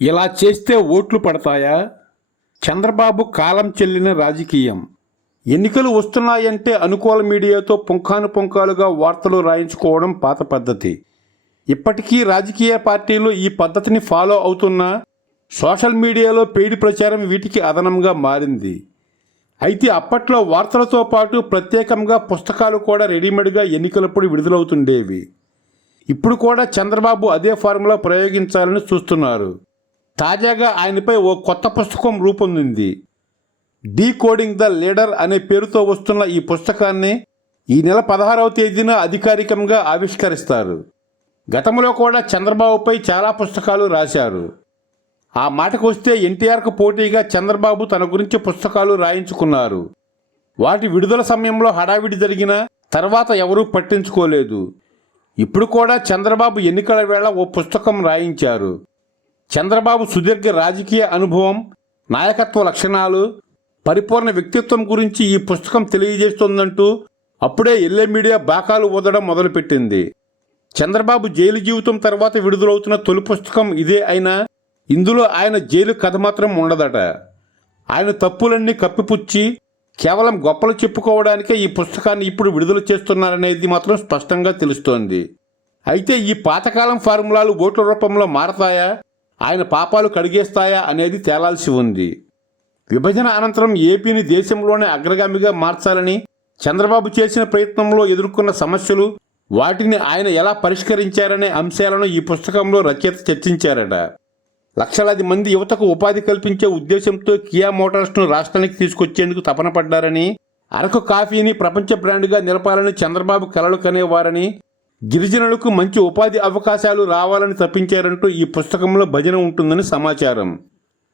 ఇలా చేస్తే ఓట్లు పడతాయా? చంద్రబాబు కాలం చెల్లిన రాజకీయం. ఎన్నికలు వస్తున్నాయంటే అనుకూల మీడియాతో పుంఖాను పుంఖాలుగా వార్తలు రాయించుకోవడం పాత పద్ధతి. ఇప్పటికీ రాజకీయ పార్టీలు ఈ పద్ధతిని ఫాలో అవుతున్నా సోషల్ మీడియాలో పెయిడ్ ప్రచారం వీటికి అదనంగా మారింది. అయితే అప్పట్లో వార్తలతో పాటు ప్రత్యేకంగా పుస్తకాలు కూడా రెడీమేడ్గా ఎన్నికలప్పుడు విడుదలవుతుండేవి. ఇప్పుడు కూడా చంద్రబాబు అదే ఫార్ములా ప్రయోగించాలని చూస్తున్నారు. తాజాగా ఆయనపై ఓ కొత్త పుస్తకం రూపొందింది. డీ కోడింగ్ ద లీడర్ అనే పేరుతో వస్తున్న ఈ పుస్తకాన్ని ఈ నెల పదహారవ తేదీన అధికారికంగా ఆవిష్కరిస్తారు. గతంలో కూడా చంద్రబాబుపై చాలా పుస్తకాలు రాశారు. ఆ మాటకు వస్తే ఎన్టీఆర్కు పోటీగా చంద్రబాబు తన గురించి పుస్తకాలు రాయించుకున్నారు. వాటి విడుదల సమయంలో హడావిడి జరిగిన తర్వాత ఎవరూ పట్టించుకోలేదు. ఇప్పుడు కూడా చంద్రబాబు ఎన్నికల వేళ ఓ పుస్తకం రాయించారు. చంద్రబాబు సుదీర్ఘ రాజకీయ అనుభవం నాయకత్వ లక్షణాలు పరిపూర్ణ వ్యక్తిత్వం గురించి ఈ పుస్తకం తెలియజేస్తోందంటూ అప్పుడే ఎల్లే మీడియా బాకాలు ఊదడం మొదలుపెట్టింది. చంద్రబాబు జైలు జీవితం తర్వాత విడుదలవుతున్న తొలి పుస్తకం ఇదే అయినా ఇందులో ఆయన జైలు కథ మాత్రం ఉండదట. ఆయన తప్పులన్నీ కప్పిపుచ్చి కేవలం గొప్పలు చెప్పుకోవడానికే ఈ పుస్తకాన్ని ఇప్పుడు విడుదల చేస్తున్నారనేది మాత్రం స్పష్టంగా తెలుస్తోంది. అయితే ఈ పాతకాలం ఫార్ములాలు ఓట్ల రూపంలో మారతాయా? ఆయన పాపాలు కడిగేస్తాయా అనేది తేలాల్సి ఉంది. విభజన అనంతరం ఏపీని దేశంలోనే అగ్రగామిగా మార్చాలని చంద్రబాబు చేసిన ప్రయత్నంలో ఎదుర్కొన్న సమస్యలు వాటిని ఆయన ఎలా పరిష్కరించారనే అంశాలను ఈ పుస్తకంలో రచయిత చర్చించారట. లక్షలాది మంది యువతకు ఉపాధి కల్పించే ఉద్దేశంతో కియా మోటార్స్ను రాష్ట్రానికి తీసుకొచ్చేందుకు తపన పడ్డారని అరకు కాఫీని ప్రపంచ బ్రాండ్గా నిలపాలని చంద్రబాబు కలలు కనేవారని గిరిజనులకు మంచి ఉపాధి అవకాశాలు రావాలని తప్పించారంటూ ఈ పుస్తకంలో భజన ఉంటుందని సమాచారం.